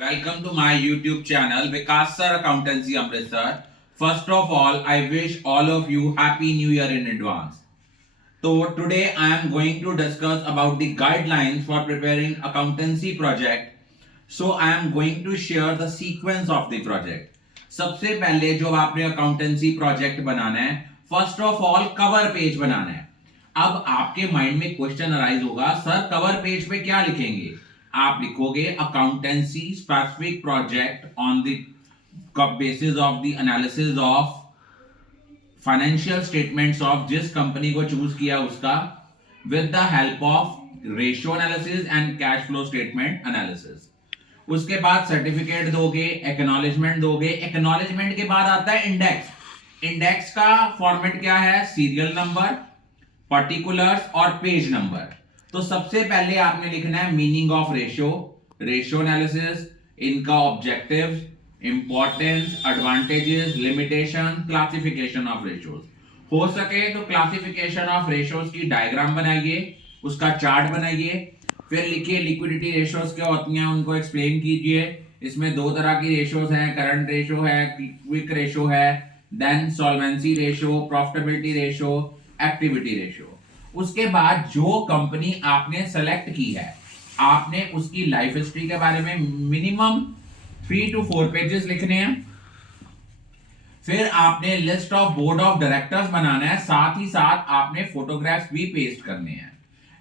Welcome to my YouTube channel, Vikas Sir Accountancy Amritsar. First of all, I wish all of you Happy New Year in advance. So today I am going to discuss about the guidelines for preparing accountancy project. So I am going to share the sequence of the project. सबसे पहले जो आपने accountancy project बनाना है, first of all cover page बनाना है. अब आपके mind में question arise होगा, सर कवर पेज पे क्या लिखेंगे? आप लिखोगे accountancy specific project on the basis of the analysis of financial statements of जिस कंपनी को चूज किया उसका, with the help of ratio analysis and cash flow statement analysis. उसके बाद सर्टिफिकेट दोगे, एक्नॉलेजमेंट दोगे. एक्नॉलेजमेंट के बाद आता है इंडेक्स. इंडेक्स का फॉर्मेट क्या है? सीरियल नंबर, पर्टिकुलर्स और पेज नंबर. तो सबसे पहले आपने लिखना है meaning of ratio, ratio analysis, इनका objectives, importance, advantages, limitation, classification of ratios. हो सके तो क्लासिफिकेशन ऑफ रेशियोज की डायग्राम बनाइए, उसका चार्ट बनाइए. फिर लिखिए लिक्विडिटी रेशियोज क्या होती हैं, उनको एक्सप्लेन कीजिए. इसमें दो तरह की रेशियोज हैं, करंट रेशियो है, क्विक रेशियो है, then solvency ratio, profitability ratio, activity ratio. उसके बाद जो कंपनी आपने सेलेक्ट की है, आपने उसकी लाइफ हिस्ट्री के बारे में मिनिमम 3 to 4 पेजेस लिखने हैं. फिर आपने list of board of directors बनाना है, साथ ही साथ आपने फोटोग्राफ्स भी पेस्ट करने हैं.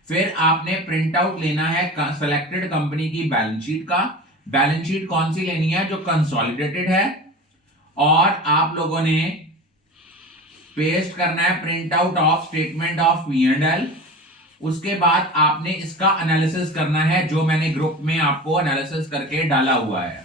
फिर आपने प्रिंट आउट लेना है सेलेक्टेड कंपनी की बैलेंस शीट का. बैलेंस शीट कौन सी लेनी है? जो कंसोलिडेटेड है. और आप लोगों ने पेस्ट करना है print out of statement of P&L. उसके बाद आपने इसका एनालिसिस करना है, जो मैंने ग्रुप में आपको एनालिसिस करके डाला हुआ है.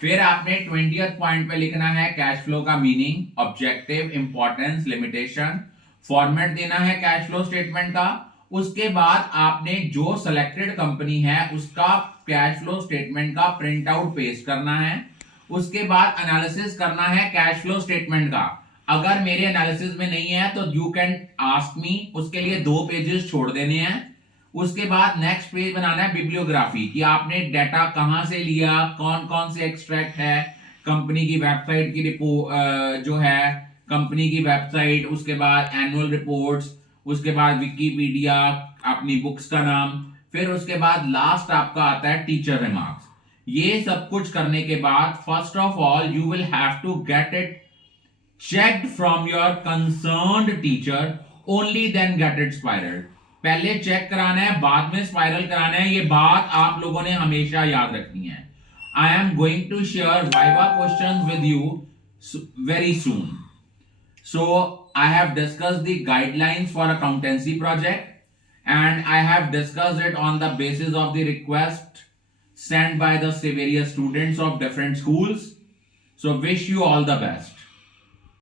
फिर आपने 20th पॉइंट पे लिखना है कैश फ्लो का meaning, objective, importance, limitation, format देना है कैश फ्लो स्टेटमेंट का. उसके बाद आपने जो सेलेक्टेड कंपनी है उसका कैश फ्लो स्टेटमेंट का प्रिंट आउट पेस्ट करना है. उसके बाद एनालिसिस करना है कैश फ्लो स्टेटमेंट का. अगर मेरे एनालिसिस में नहीं है तो यू कैन आस्क मी, उसके लिए 2 पेजेस छोड़ देने हैं. उसके बाद नेक्स्ट पेज बनाना है बिब्लियोग्राफी, कि आपने डाटा कहां से लिया, कौन कौन से एक्सट्रैक्ट है, कंपनी की वेबसाइट की रिपोर्ट जो है, कंपनी की वेबसाइट, उसके बाद एनुअल रिपोर्ट्स, उसके बाद विकिपीडिया, अपनी बुक्स का नाम. फिर उसके बाद लास्ट आपका आता है टीचर रिमार्क्स. ये सब कुछ करने के बाद first of all you will have to get it checked from your concerned teacher, only then get it spiraled. पहले चेक कराना है, बाद में स्पाइरल कराना है. ये बात आप लोगों ने हमेशा याद रखनी है. I am going to share Viva questions with you very soon. So I have discussed the guidelines for accountancy project, and I have discussed it on the basis of the request sent by the various students of different schools. So wish you all the best.